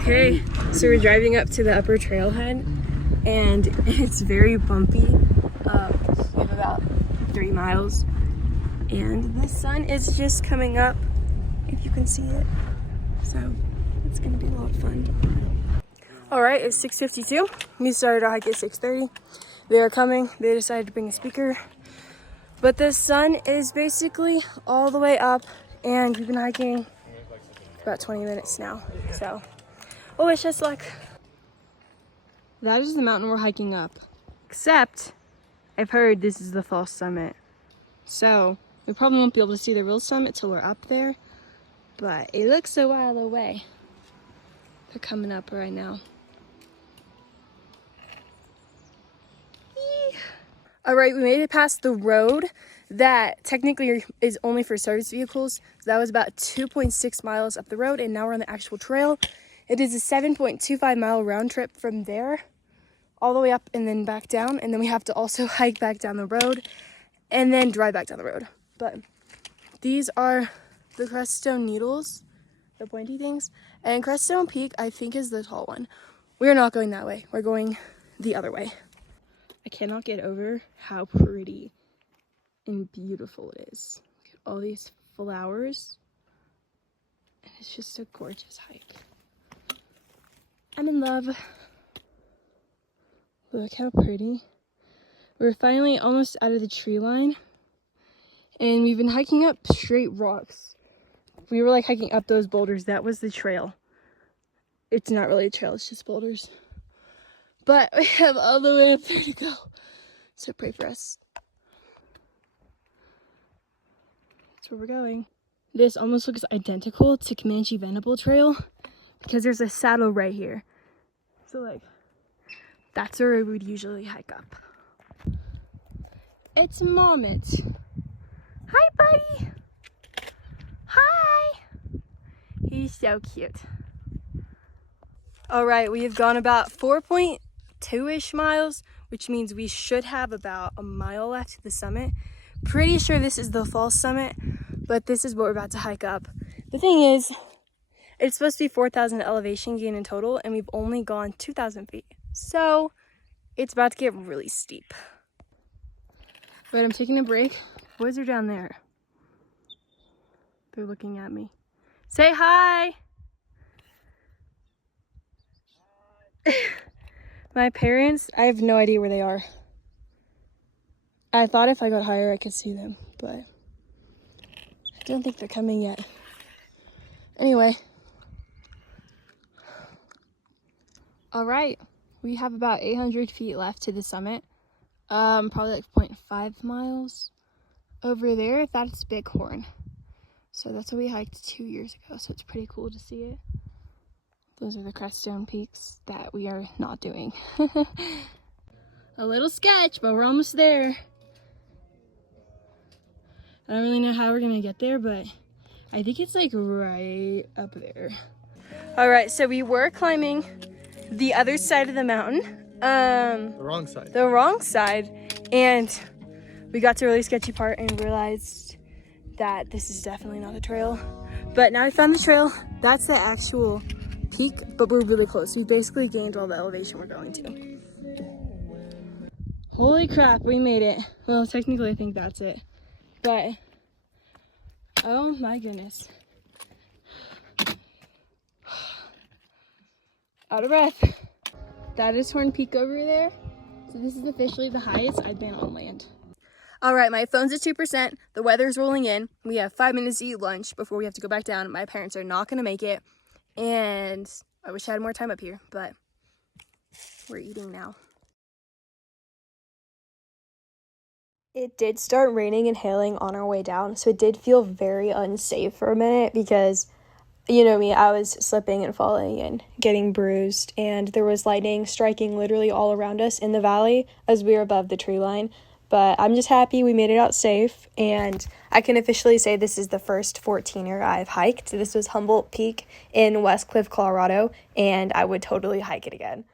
Okay, so we're driving up to the upper trailhead, and it's very bumpy. We have about 3 miles, and the sun is just coming up, if you can see it. So it's gonna be a lot of fun. All right, it's 6:52. We started our hike at 6:30. They are coming. They decided to bring a speaker, but the sun is basically all the way up, and we've been hiking about 20 minutes now. So, oh, wish us luck. That is the mountain we're hiking up. Except, I've heard this is the false summit. So, we probably won't be able to see the real summit till we're up there. But it looks a while away. They're coming up right now. Eee. All right, we made it past the road that technically is only for service vehicles. So that was about 2.6 miles up the road, and now we're on the actual trail. It is a 7.25 mile round trip from there all the way up and then back down, and then we have to also hike back down the road and then drive back down the road. But these are the Creststone Needles, the pointy things, and Creststone Peak I think is the tall one. We're not going that way, we're going the other way. I cannot get over how pretty and beautiful it is. Look at all these flowers, and it's just a gorgeous hike. I'm in love. Look how pretty. We're finally almost out of the tree line, and we've been hiking up straight rocks. We were like hiking up those boulders. That was the trail. It's not really a trail, it's just boulders. But we have all the way up there to go. So pray for us. That's where we're going. This almost looks identical to Comanche Venable Trail because there's a saddle right here. So like, that's where we would usually hike up. It's Moment. Hi, buddy. Hi. He's so cute. All right, we have gone about 4.2-ish miles, which means we should have about a mile left to the summit. Pretty sure this is the false summit, but this is what we're about to hike up. The thing is, it's supposed to be 4,000 elevation gain in total, and we've only gone 2,000 feet. So it's about to get really steep. But I'm taking a break. Boys are down there. They're looking at me. Say hi! My parents, I have no idea where they are. I thought if I got higher I could see them, but I don't think they're coming yet. Anyway. All right, we have about 800 feet left to the summit. Probably like 0.5 miles over there. That's Bighorn. So that's what we hiked 2 years ago. So it's pretty cool to see it. Those are the Creststone Peaks that we are not doing. A little sketch, but we're almost there. I don't really know how we're gonna get there, but I think it's like right up there. All right, so we were climbing the other side of the mountain. The wrong side. The wrong side. And we got to a really sketchy part and realized that this is definitely not the trail. But now we found the trail. That's the actual peak, but we're really close. We basically gained all the elevation we're going to. Holy crap, we made it. Well, technically I think that's it. But, oh my goodness. Out of breath. That is Horn Peak over there. So this is officially the highest I've been on land. All right, my phone's at 2%. The weather's rolling in. We have 5 minutes to eat lunch before we have to go back down. My parents are not gonna make it. And I wish I had more time up here, but we're eating now. It did start raining and hailing on our way down, so it did feel very unsafe for a minute because, you know me, I was slipping and falling and getting bruised, and there was lightning striking literally all around us in the valley as we were above the tree line. But I'm just happy we made it out safe, and I can officially say this is the first 14er I've hiked. This was Humboldt Peak in Westcliffe, Colorado, and I would totally hike it again.